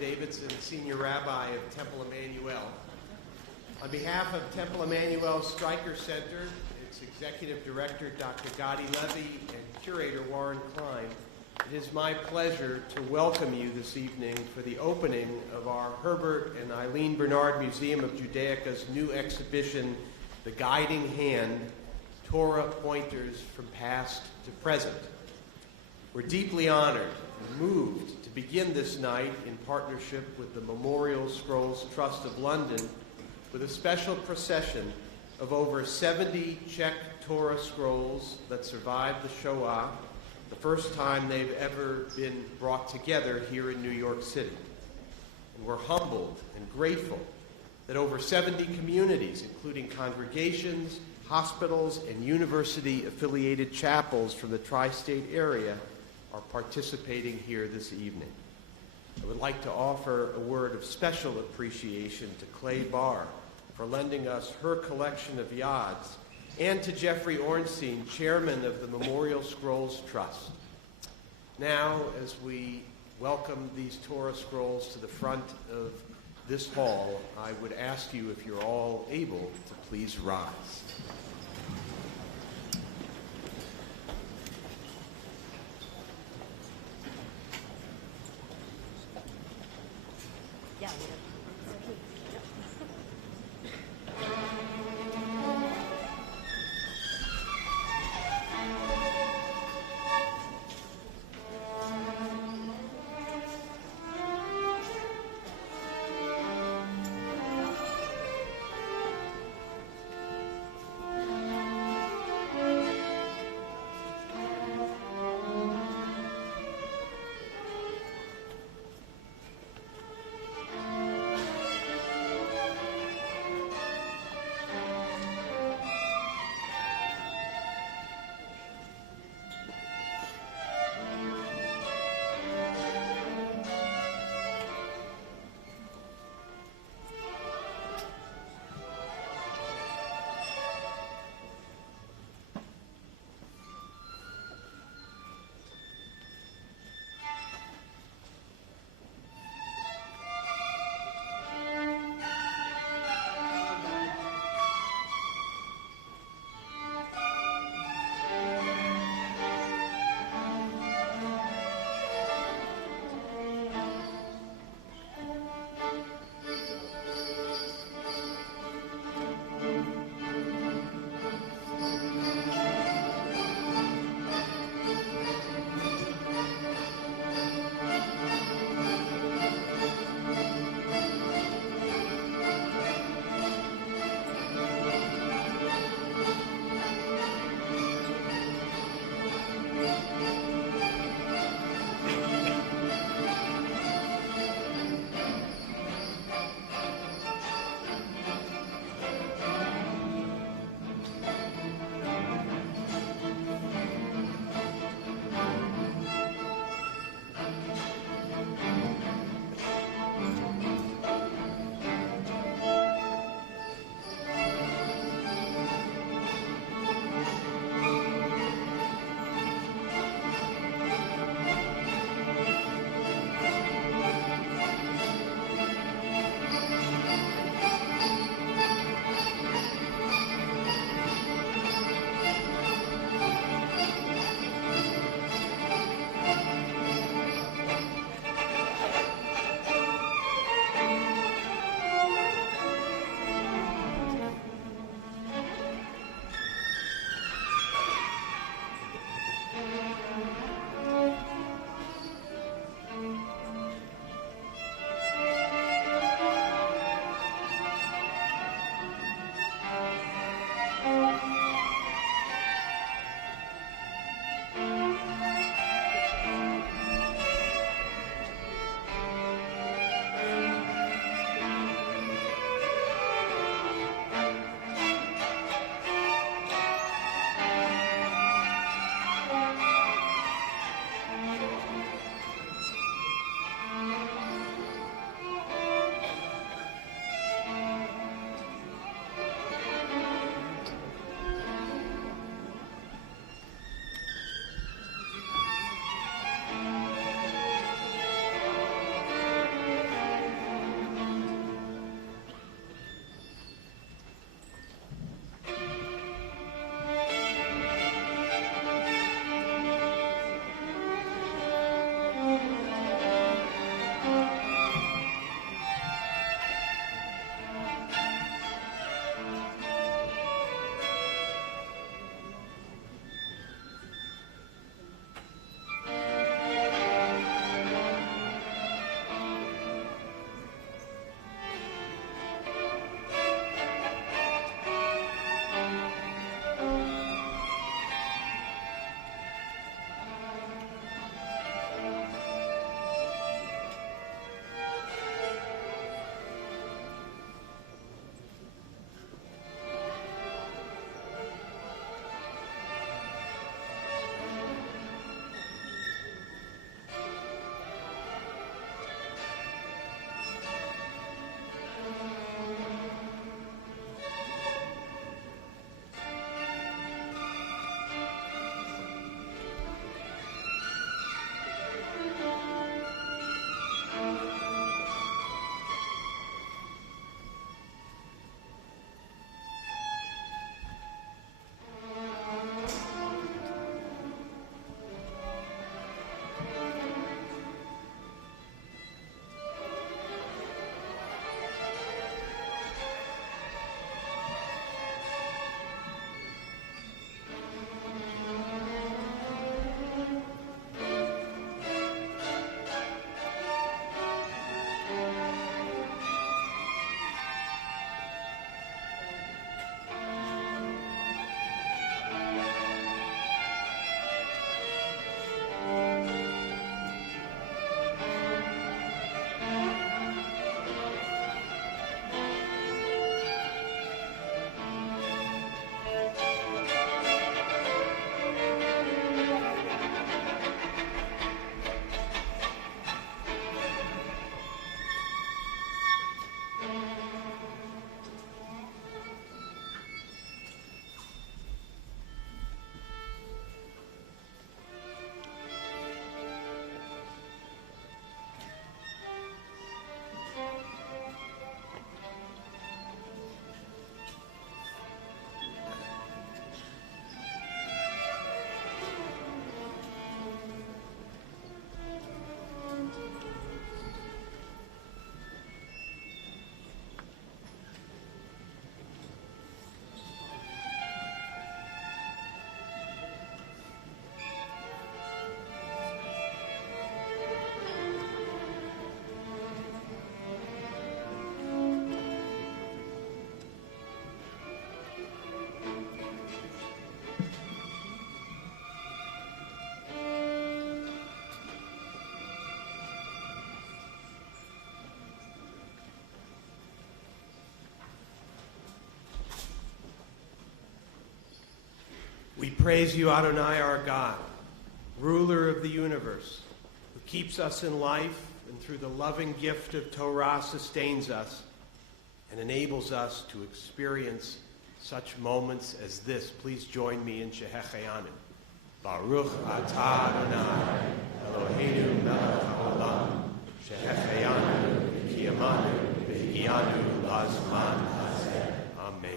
Davidson, Senior Rabbi of Temple Emanu-El. On behalf of Temple Emanu-El Stryker Center, its Executive Director, Dr. Gadi Levy, and Curator Warren Klein, it is my pleasure to welcome you this evening for the opening of our Herbert and Eileen Bernard Museum of Judaica's new exhibition, The Guiding Hand, Torah Pointers from Past to Present. We're deeply honored and moved to begin this night in partnership with the Memorial Scrolls Trust of London with a special procession of over 70 Czech Torah scrolls that survived the Shoah, the first time they've ever been brought together here in New York City. And we're humbled and grateful that over 70 communities, including congregations, hospitals, and university-affiliated chapels from the tri-state area, are participating here this evening. I would like to offer a word of special appreciation to Clay Barr for lending us her collection of yads, and to Jeffrey Ornstein, chairman of the Memorial Scrolls Trust. Now, as we welcome these Torah scrolls to the front of this hall, I would ask you, if you're all able, to please rise. praise you, Adonai, our God, ruler of the universe, who keeps us in life and through the loving gift of Torah sustains us and enables us to experience such moments as this. Please join me in Shehecheyanu. Baruch atah Adonai, Eloheinu melech haolam, Shehecheyanu, Kiyamanu, V'higiyanu lazman hazeh. Amen.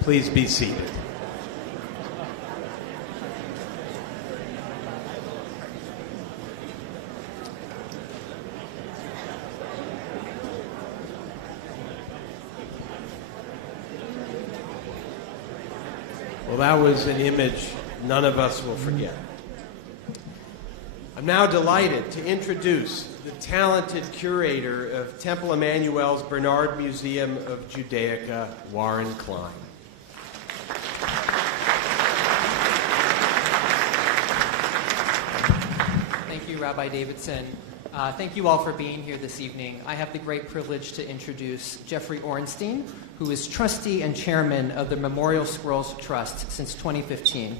Please be seated. Well, that was an image none of us will forget. I'm now delighted to introduce the talented curator of Temple Emanu-El's Bernard Museum of Judaica, Warren Klein. Thank you, Rabbi Davidson. Thank you all for being here this evening. I have the great privilege to introduce Jeffrey Ornstein, who is trustee and chairman of the Memorial Scrolls Trust since 2015.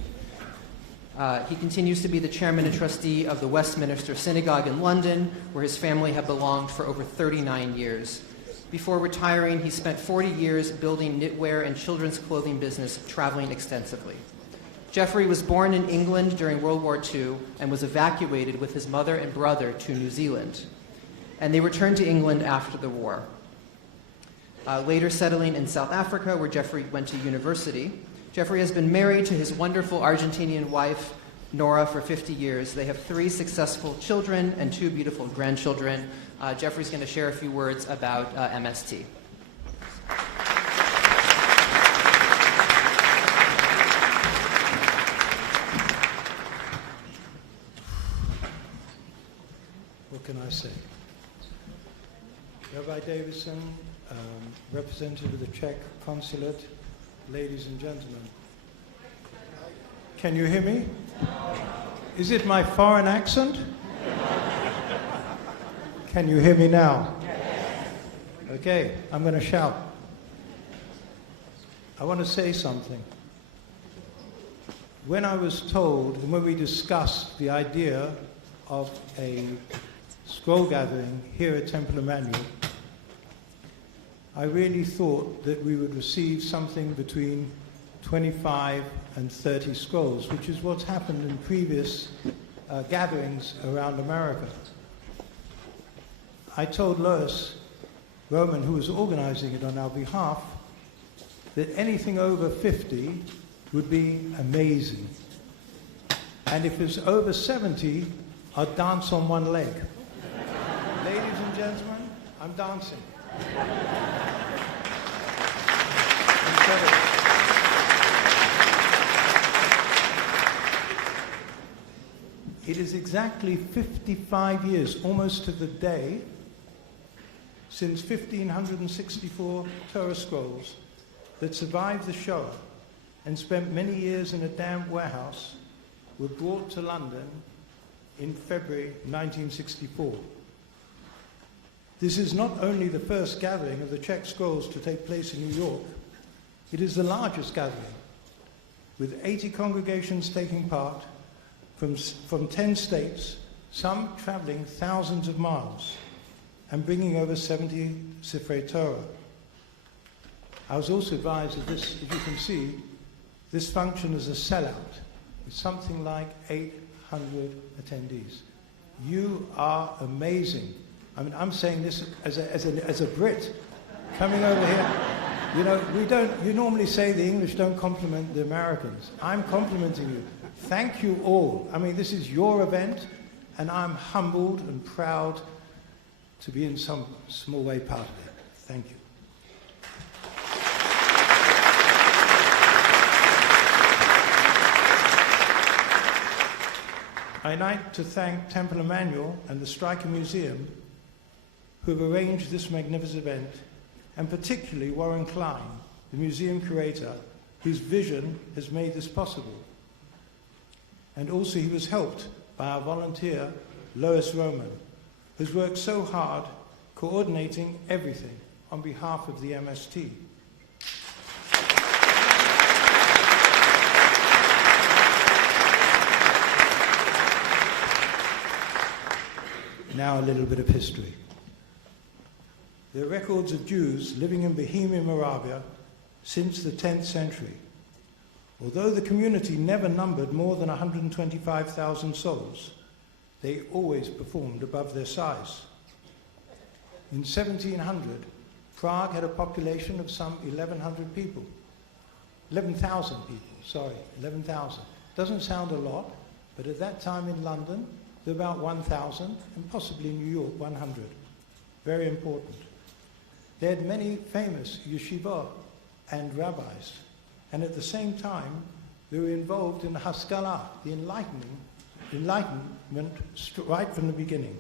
He continues to be the chairman and trustee of the Westminster Synagogue in London, where his family have belonged for over 39 years. Before retiring, he spent 40 years building knitwear and children's clothing business, traveling extensively. Jeffrey was born in England during World War II and was evacuated with his mother and brother to New Zealand. And they returned to England after the war. Later settling in South Africa, where Jeffrey went to university. Jeffrey has been married to his wonderful Argentinian wife, Nora, for 50 years. They have 3 successful children and 2 beautiful grandchildren. Jeffrey's going to share a few words about MST. What can I say? Rabbi Davidson, representative of the Czech consulate, ladies and gentlemen. Can you hear me? Is it my foreign accent? Can you hear me now? Okay, I'm going to shout. I want to say something. When I was told, and when we discussed the idea of a scroll gathering here at Temple Emanu-El, I really thought that we would receive something between 25 and 30 scrolls, which is what's happened in previous gatherings around America. I told Lois Roman, who was organizing it on our behalf, that anything over 50 would be amazing. And if it's over 70, I'd dance on one leg. Ladies and gentlemen, I'm dancing. It is exactly 55 years, almost to the day, since 1,564 Torah scrolls that survived the Shoah and spent many years in a damp warehouse were brought to London in February 1964. This is not only the first gathering of the Czech scrolls to take place in New York, it is the largest gathering, with 80 congregations taking part from 10 states, some traveling thousands of miles, and bringing over 70 Sifrei Torah. I was also advised that this, as you can see, this function is a sellout, with something like 800 attendees. You are amazing. I mean, I'm saying this as a Brit coming over here. You know, you normally say the English don't compliment the Americans. I'm complimenting you. Thank you all. I mean, this is your event, and I'm humbled and proud to be in some small way part of it. Thank you. I'd like to thank Temple Emanu-El and the Stryker Museum who have arranged this magnificent event, and particularly Warren Klein, the museum curator, whose vision has made this possible. And also he was helped by our volunteer, Lois Roman, who's worked so hard coordinating everything on behalf of the MST. Now a little bit of history. There are records of Jews living in Bohemia, Moravia since the 10th century. Although the community never numbered more than 125,000 souls, they always performed above their size. In 1700, Prague had a population of some 11,000 people. 11,000. Doesn't sound a lot, but at that time in London, there were about 1,000, and possibly in New York, 100. Very important. They had many famous yeshiva and rabbis, and at the same time, they were involved in the Haskalah, the Enlightenment, right from the beginning.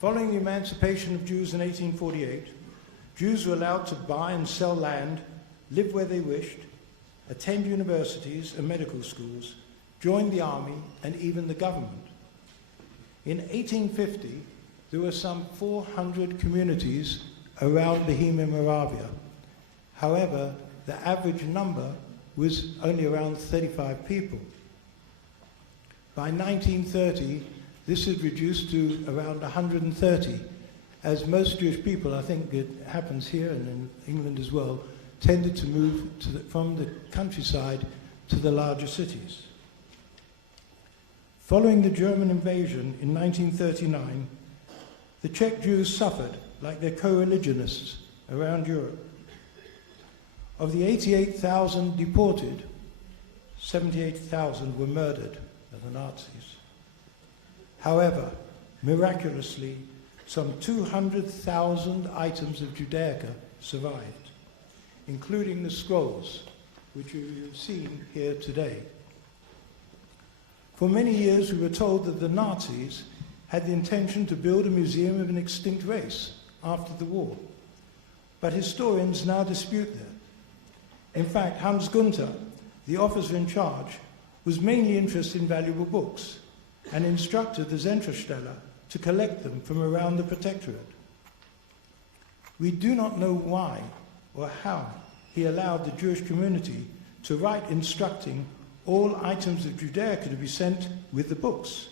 Following the emancipation of Jews in 1848, Jews were allowed to buy and sell land, live where they wished, attend universities and medical schools, join the army, and even the government. In 1850, there were some 400 communities around Bohemia, Moravia. However, the average number was only around 35 people. By 1930, this had reduced to around 130, as most Jewish people, I think it happens here and in England as well, tended to move from the countryside to the larger cities. Following the German invasion in 1939, the Czech Jews suffered like their co-religionists around Europe. Of the 88,000 deported, 78,000 were murdered by the Nazis. However, miraculously, some 200,000 items of Judaica survived, including the scrolls, which you've seen here today. For many years, we were told that the Nazis had the intention to build a museum of an extinct race after the war. But historians now dispute that. In fact, Hans Gunther, the officer in charge, was mainly interested in valuable books and instructed the Zentralsteller to collect them from around the protectorate. We do not know why or how he allowed the Jewish community to write instructing all items of Judaica to be sent with the books,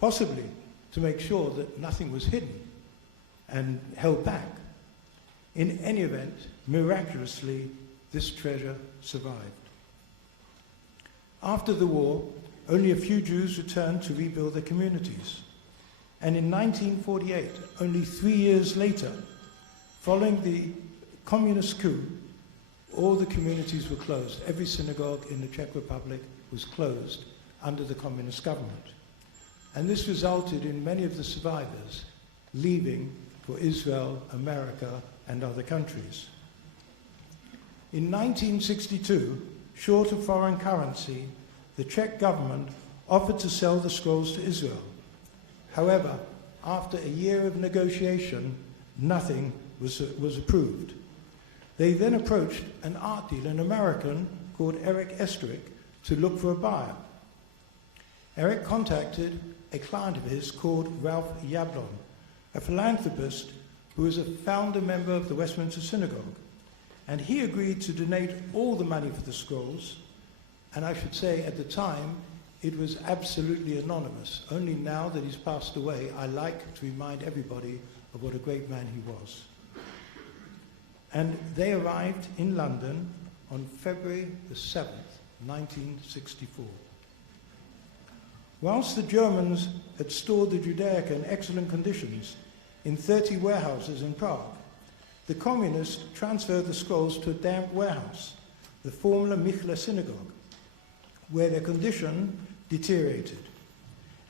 possibly to make sure that nothing was hidden and held back. In any event, miraculously, this treasure survived. After the war, only a few Jews returned to rebuild their communities. And in 1948, only 3 years later, following the communist coup, all the communities were closed. Every synagogue in the Czech Republic was closed under the communist government. And this resulted in many of the survivors leaving for Israel, America, and other countries. In 1962, short of foreign currency, the Czech government offered to sell the scrolls to Israel. However, after a year of negotiation, nothing was approved. They then approached an art dealer, an American called Eric Estrick, to look for a buyer. Eric contacted a client of his called Ralph Yablon, a philanthropist who was a founder member of the Westminster Synagogue. And he agreed to donate all the money for the scrolls. And I should say, at the time, it was absolutely anonymous. Only now that he's passed away, I like to remind everybody of what a great man he was. And they arrived in London on February the 7th, 1964. Whilst the Germans had stored the Judaica in excellent conditions in 30 warehouses in Prague, the communists transferred the scrolls to a damp warehouse, the former Michler Synagogue, where their condition deteriorated.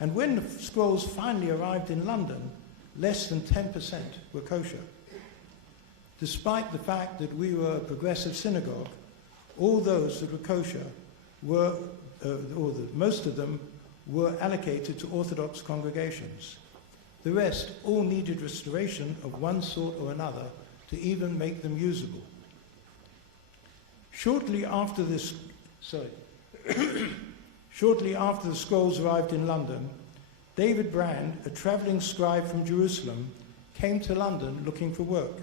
And when the scrolls finally arrived in London, less than 10% were kosher. Despite the fact that we were a progressive synagogue, all those that were kosher were, most of them were allocated to Orthodox congregations. The rest all needed restoration of one sort or another to even make them usable. Shortly after the scrolls arrived in London, David Brand, a traveling scribe from Jerusalem, came to London looking for work.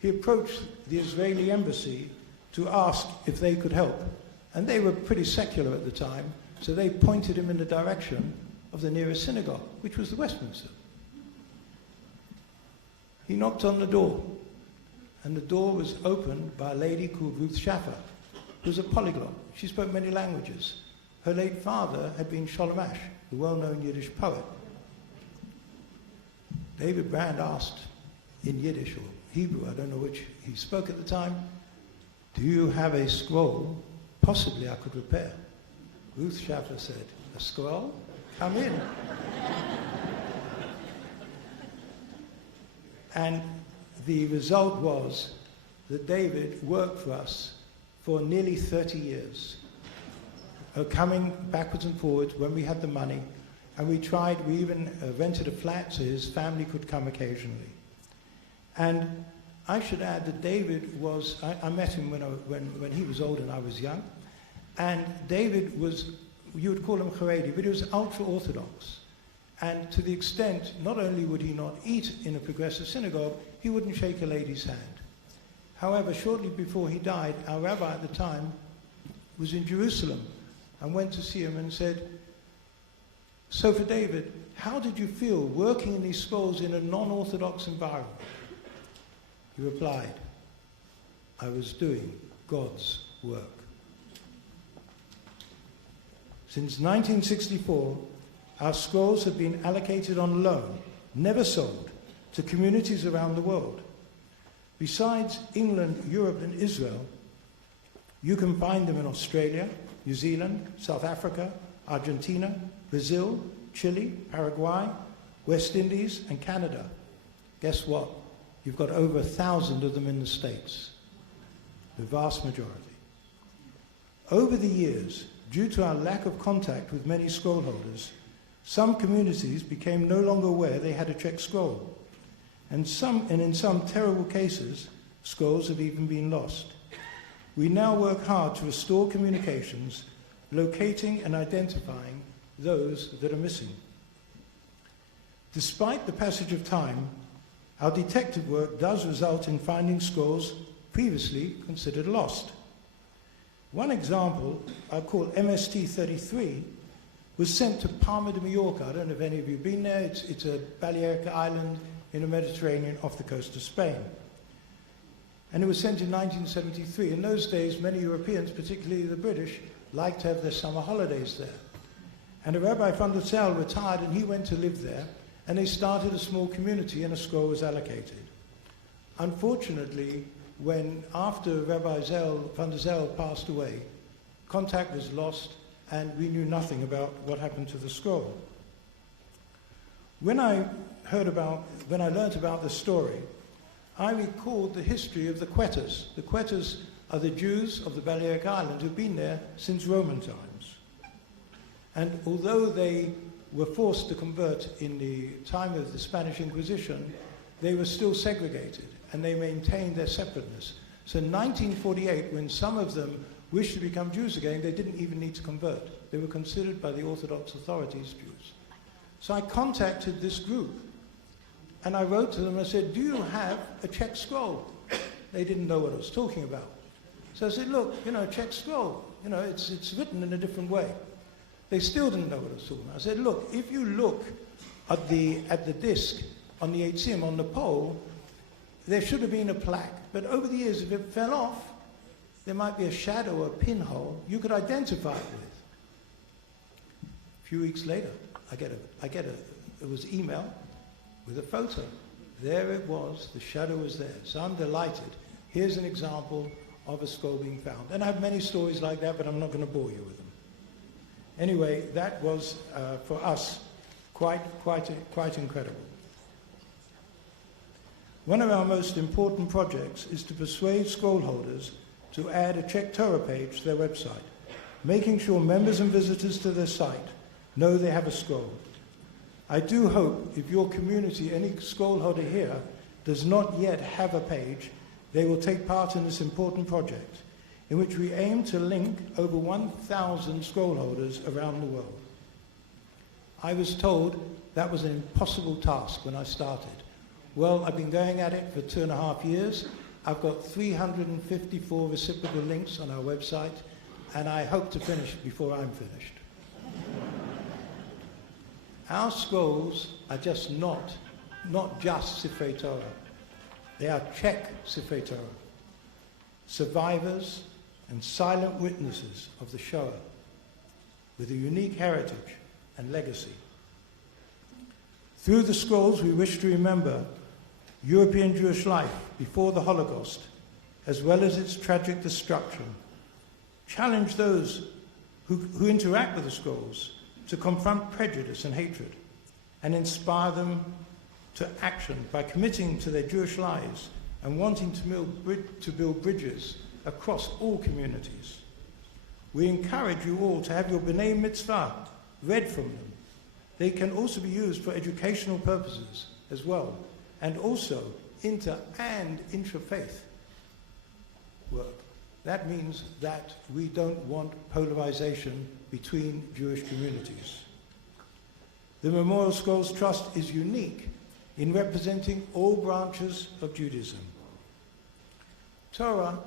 He approached the Israeli embassy to ask if they could help, and they were pretty secular at the time, so they pointed him in the direction of the nearest synagogue, which was the Westminster. He knocked on the door, and the door was opened by a lady called Ruth Schaffer, who was a polyglot. She spoke many languages. Her late father had been Sholem Asch, the well-known Yiddish poet. David Brand asked in Yiddish or Hebrew, I don't know which he spoke at the time, "Do you have a scroll? Possibly I could repair." Ruth Schaffer said, "A scroll? Come in." And the result was that David worked for us for nearly 30 years, coming backwards and forwards when we had the money. And we even rented a flat so his family could come occasionally. And I should add that David was, I met him when he was old and I was young. And David was, you would call him Haredi, but he was ultra-Orthodox. And to the extent, not only would he not eat in a progressive synagogue, he wouldn't shake a lady's hand. However, shortly before he died, our rabbi at the time was in Jerusalem and went to see him and said, "So for David, how did you feel working in these scrolls in a non-Orthodox environment?" He replied, "I was doing God's work." Since 1964, our scrolls have been allocated on loan, never sold, to communities around the world. Besides England, Europe, and Israel, you can find them in Australia, New Zealand, South Africa, Argentina, Brazil, Chile, Paraguay, West Indies, and Canada. Guess what? You've got over 1,000 of them in the States, the vast majority. Over the years, due to our lack of contact with many scroll holders, some communities became no longer aware they had a Czech scroll. And in some terrible cases, scrolls have even been lost. we now work hard to restore communications, locating and identifying those that are missing. Despite the passage of time, our detective work does result in finding scrolls previously considered lost. One example, called MST-33, was sent to Palma de Mallorca. I don't know if any of you have been there. It's a Balearic island in the Mediterranean off the coast of Spain. And it was sent in 1973. In those days, many Europeans, particularly the British, liked to have their summer holidays there. And a Rabbi van der Zijl retired, and he went to live there, and they started a small community, and a scroll was allocated. Unfortunately, after Rabbi van der Zijl passed away, contact was lost, and we knew nothing about what happened to the scroll. When I learned about the story, I recalled the history of the Quetas. The Quetas are the Jews of the Balearic Island who've been there since Roman times. And although they were forced to convert in the time of the Spanish Inquisition, they were still segregated, and they maintained their separateness. So in 1948, when some of them wished to become Jews again, they didn't even need to convert. They were considered by the Orthodox authorities Jews. So I contacted this group, and I wrote to them, I said, do you have a Czech scroll? They didn't know what I was talking about. So I said, look, Czech scroll, it's written in a different way. They still didn't know what I was talking about. I said, look, if you look at the disc on the HCM, on the pole, there should have been a plaque. But over the years, if it fell off, there might be a shadow or a pinhole you could identify it with. A few weeks later, it was email with a photo. There it was, the shadow was there. So I'm delighted. Here's an example of a scroll being found. And I have many stories like that, but I'm not going to bore you with them. Anyway, that was, for us, quite incredible. One of our most important projects is to persuade scroll holders to add a Czech Torah page to their website, making sure members and visitors to their site know they have a scroll. I do hope if your community, any scroll holder here, does not yet have a page, they will take part in this important project, in which we aim to link over 1,000 scroll holders around the world. I was told that was an impossible task when I started. Well, I've been going at it for 2.5 years. I've got 354 reciprocal links on our website, and I hope to finish before I'm finished. Our scrolls are just not just Sifrei Torah. They are Czech Sifrei Torah, survivors and silent witnesses of the Shoah, with a unique heritage and legacy. Through the scrolls, we wish to remember European Jewish life before the Holocaust, as well as its tragic destruction. Challenge those who interact with the scrolls to confront prejudice and hatred, and inspire them to action by committing to their Jewish lives and wanting to build bridges across all communities. We encourage you all to have your B'nai Mitzvah read from them. They can also be used for educational purposes as well, and also inter- and intra-faith work. That means that we don't want polarization between Jewish communities. The Memorial Scrolls Trust is unique in representing all branches of Judaism. Torah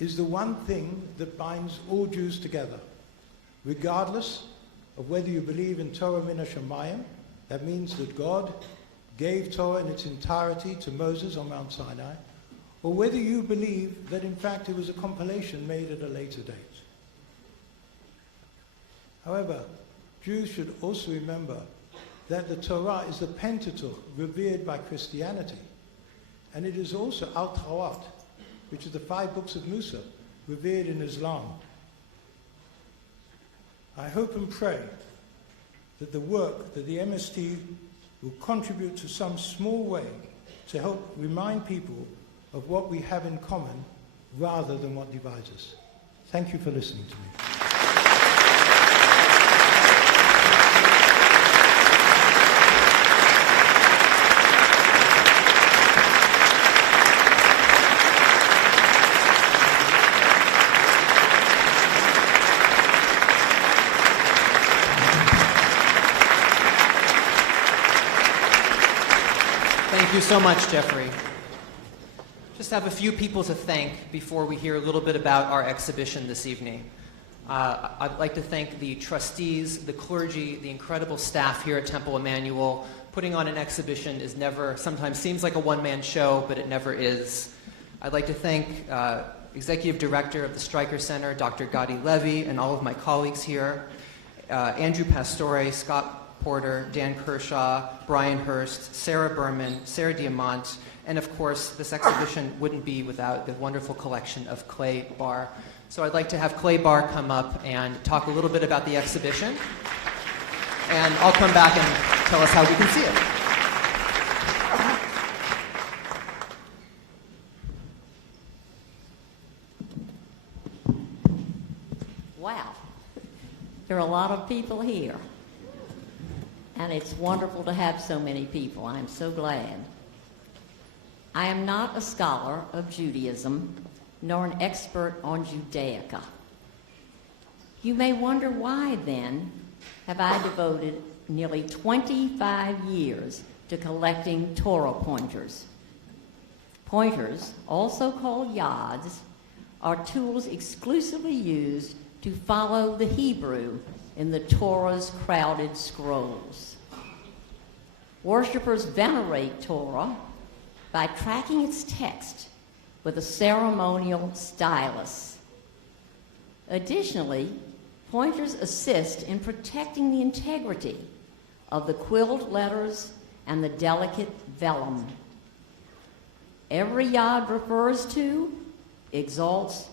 is the one thing that binds all Jews together, regardless of whether you believe in Torah min hashamayim, that means that God gave Torah in its entirety to Moses on Mount Sinai, or whether you believe that in fact it was a compilation made at a later date. However, Jews should also remember that the Torah is the Pentateuch revered by Christianity, and it is also Al-Tawrat, which is the 5 books of Musa, revered in Islam. I hope and pray that the work that the MST will contribute to some small way to help remind people of what we have in common rather than what divides us. Thank you for listening to me. so much, Jeffrey. Just have a few people to thank before we hear a little bit about our exhibition this evening. I'd like to thank the trustees, the clergy, the incredible staff here at Temple Emanu-El. Putting on an exhibition is never, sometimes seems like a one-man show, but it never is. I'd like to thank Executive Director of the Stryker Center, Dr. Gotti Levy, and all of my colleagues here, Andrew Pastore, Scott Porter, Dan Kershaw, Brian Hurst, Sarah Berman, Sarah Diamant, and of course, this exhibition wouldn't be without the wonderful collection of Clay Barr. So I'd like to have Clay Barr come up and talk a little bit about the exhibition, and I'll come back and tell us how we can see it. Wow, there are a lot of people here, and it's wonderful to have so many people. I'm so glad. I am not a scholar of Judaism, nor an expert on Judaica. You may wonder why, then, have I devoted nearly 25 years to collecting Torah pointers. Pointers, also called yads, are tools exclusively used to follow the Hebrew in the Torah's crowded scrolls. Worshippers venerate Torah by tracking its text with a ceremonial stylus. Additionally, pointers assist in protecting the integrity of the quilled letters and the delicate vellum. Every yad refers to, exalts,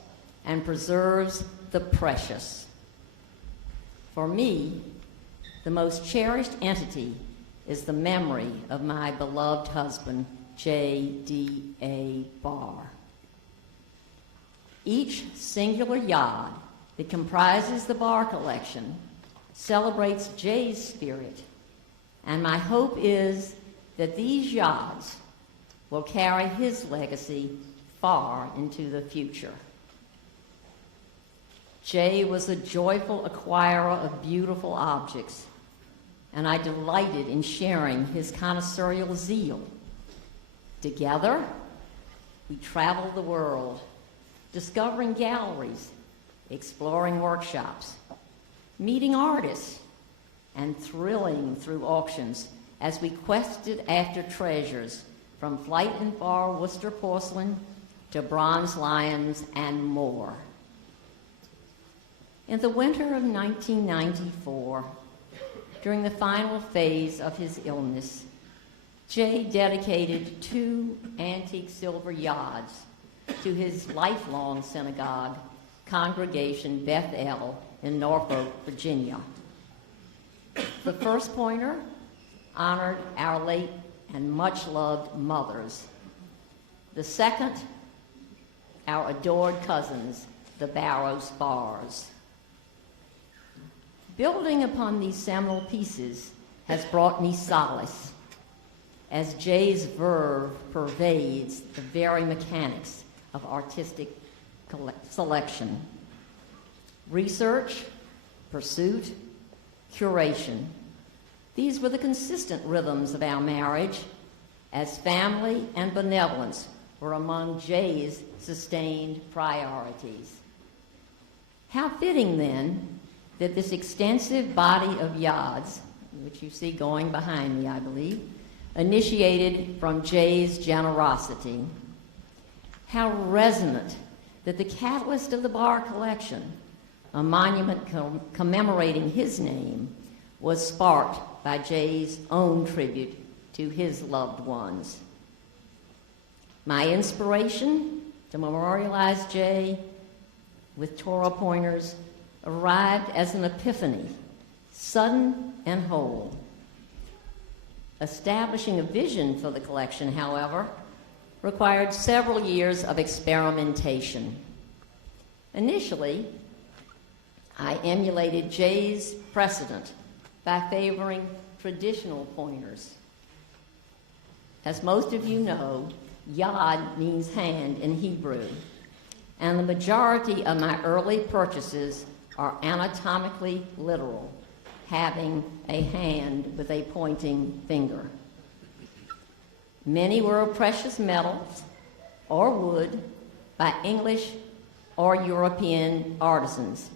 and preserves the precious. For me, the most cherished entity is the memory of my beloved husband, J.D.A. Barr. Each singular yad that comprises the Barr collection celebrates Jay's spirit, and my hope is that these yads will carry his legacy far into the future. Jay was a joyful acquirer of beautiful objects, and I delighted in sharing his connoisseurial zeal. Together, we traveled the world, discovering galleries, exploring workshops, meeting artists, and thrilling through auctions as we quested after treasures from Flight and Bar Worcester porcelain to bronze lions and more. In the winter of 1994, during the final phase of his illness, Jay dedicated 2 antique silver yads to his lifelong synagogue congregation, Beth El, in Norfolk, Virginia. The first pointer honored our late and much-loved mothers. The second, our adored cousins, the Barrows Bars. Building upon these seminal pieces has brought me solace, as Jay's verve pervades the very mechanics of artistic selection. Research, pursuit, curation. These were the consistent rhythms of our marriage, as family and benevolence were among Jay's sustained priorities. How fitting, then, that this extensive body of yads, which you see going behind me, I believe, initiated from Jay's generosity. How resonant that the catalyst of the Barr collection, a monument commemorating his name, was sparked by Jay's own tribute to his loved ones. My inspiration to memorialize Jay with Torah pointers arrived as an epiphany, sudden and whole. Establishing a vision for the collection, however, required several years of experimentation. Initially, I emulated Jay's precedent by favoring traditional pointers. As most of you know, yad means hand in Hebrew, and the majority of my early purchases are anatomically literal, having a hand with a pointing finger. Many were of precious metals or wood by English or European artisans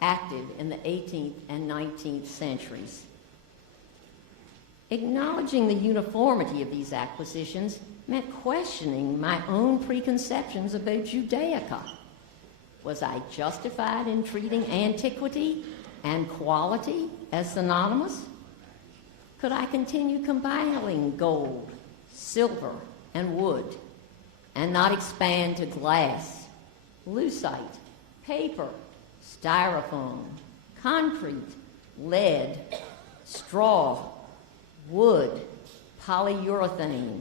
active in the 18th and 19th centuries. Acknowledging the uniformity of these acquisitions meant questioning my own preconceptions about Judaica. Was I justified in treating antiquity and quality as synonymous? Could I continue compiling gold, silver, and wood, and not expand to glass, lucite, paper, styrofoam, concrete, lead, straw, wood, polyurethane,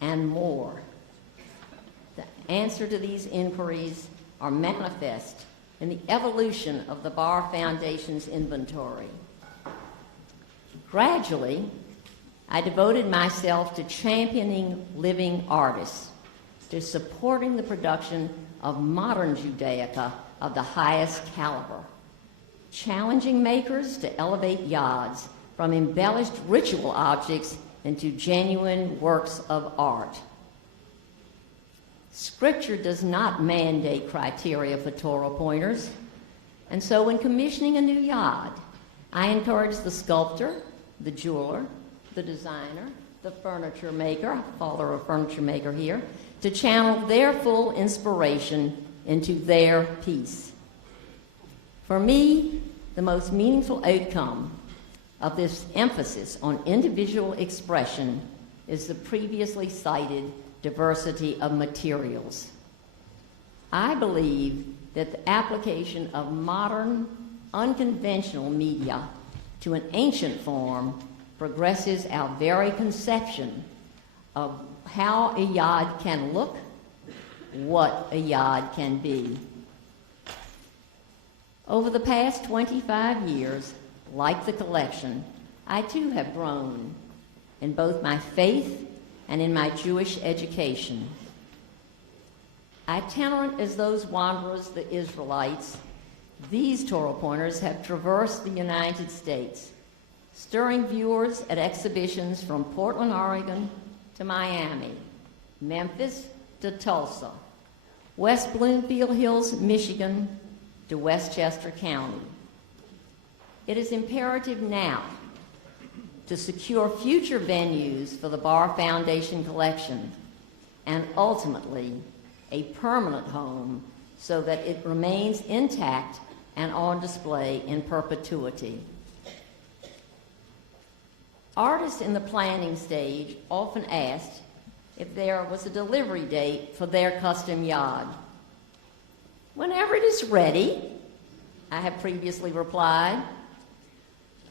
and more? The answer to these inquiries are manifest in the evolution of the Bar Foundation's inventory. Gradually, I devoted myself to championing living artists, to supporting the production of modern Judaica of the highest caliber, challenging makers to elevate yads from embellished ritual objects into genuine works of art. Scripture does not mandate criteria for Torah pointers, and so when commissioning a new yad, I encourage the sculptor, the jeweler, the designer, the furniture maker, father of furniture maker here, to channel their full inspiration into their piece. For me, the most meaningful outcome of this emphasis on individual expression is the previously cited diversity of materials. I believe that the application of modern, unconventional media to an ancient form progresses our very conception of how a yad can look, what a yad can be. Over the past 25 years, like the collection, I too have grown in both my faith and in my Jewish education. Itinerant as those wanderers, the Israelites, these Torah pointers have traversed the United States, stirring viewers at exhibitions from Portland, Oregon to Miami, Memphis to Tulsa, West Bloomfield Hills, Michigan to Westchester County. It is imperative now to secure future venues for the Bar Foundation collection and ultimately a permanent home so that it remains intact and on display in perpetuity. Artists in the planning stage often asked if there was a delivery date for their custom yad. Whenever it is ready, I have previously replied.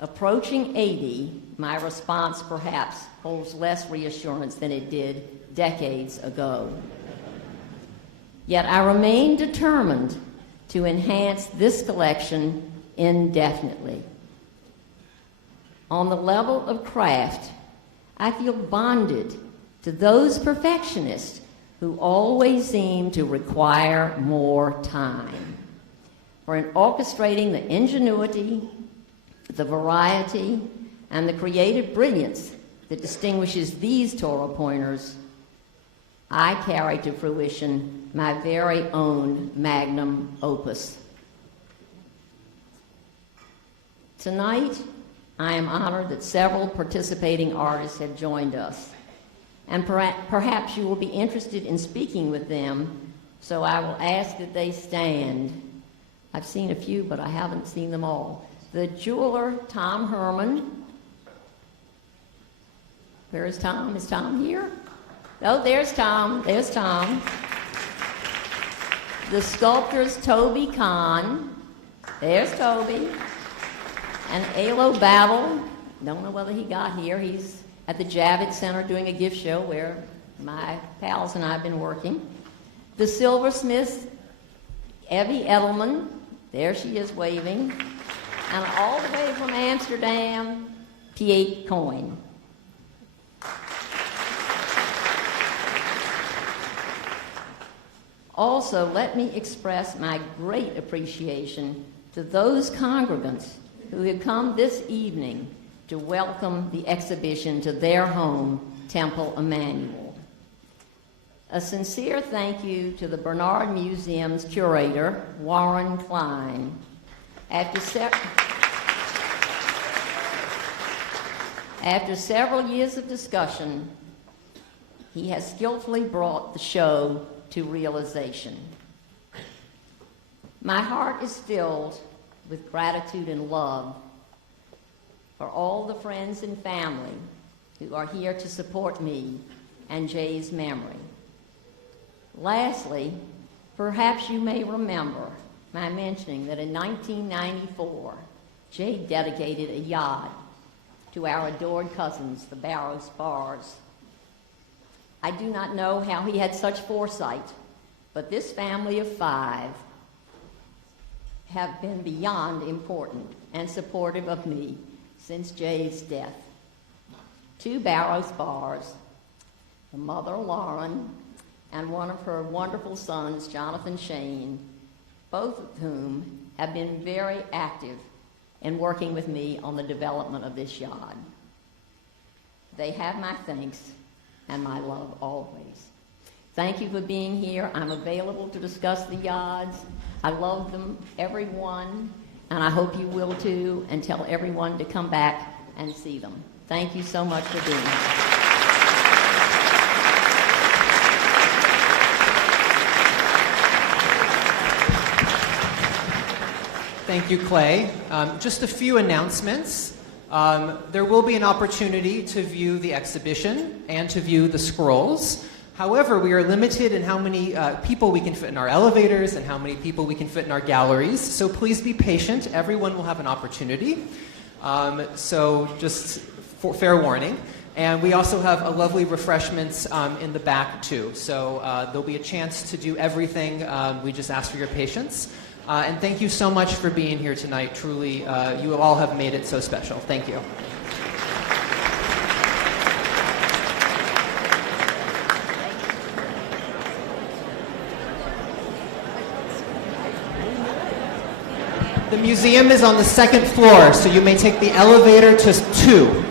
Approaching 80, my response perhaps holds less reassurance than it did decades ago. Yet I remain determined to enhance this collection indefinitely. On the level of craft, I feel bonded to those perfectionists who always seem to require more time. For in orchestrating the ingenuity, the variety, and the creative brilliance that distinguishes these Torah pointers, I carry to fruition my very own magnum opus. Tonight, I am honored that several participating artists have joined us, and perhaps you will be interested in speaking with them, so I will ask that they stand. I've seen a few, but I haven't seen them all. The jeweler, Tom Herman. Where is Tom? Is Tom here? Oh, there's Tom. There's Tom. The sculptors, Toby Kahn. There's Toby. And Alo Battle. Don't know whether he got here. He's at the Javits Center doing a gift show where my pals and I have been working. The silversmith, Evie Edelman. There she is waving. And all the way from Amsterdam, Piet Coyne. Also, let me express my great appreciation to those congregants who have come this evening to welcome the exhibition to their home Temple Emanu-El. A sincere thank you to the Bernard Museum's curator, Warren Klein. After several years of discussion, he has skillfully brought the show to realization. My heart is filled with gratitude and love for all the friends and family who are here to support me and Jay's memory. Lastly, perhaps you may remember my mentioning that in 1994, Jay dedicated a yacht to our adored cousins, the Barrow Spars. I do not know how he had such foresight, but this family of 5 have been beyond important and supportive of me since Jay's death. 2 Barrow Spars, the mother Lauren, and one of her wonderful sons, Jonathan Shane, both of whom have been very active in working with me on the development of this yacht. They have my thanks and my love always. Thank you for being here. I'm available to discuss the yachts. I love them, every one, and I hope you will too, and tell everyone to come back and see them. Thank you so much for being here. Thank you, Clay. Just a few announcements. There will be an opportunity to view the exhibition and to view the scrolls. However, we are limited in how many people we can fit in our elevators and how many people we can fit in our galleries. So please be patient. Everyone will have an opportunity. So just for fair warning. And we also have a lovely refreshments in the back too. So there'll be a chance to do everything. We just ask for your patience. And thank you so much for being here tonight. Truly, you all have made it so special. Thank you. The museum is on the 2nd floor, so you may take the elevator to 2.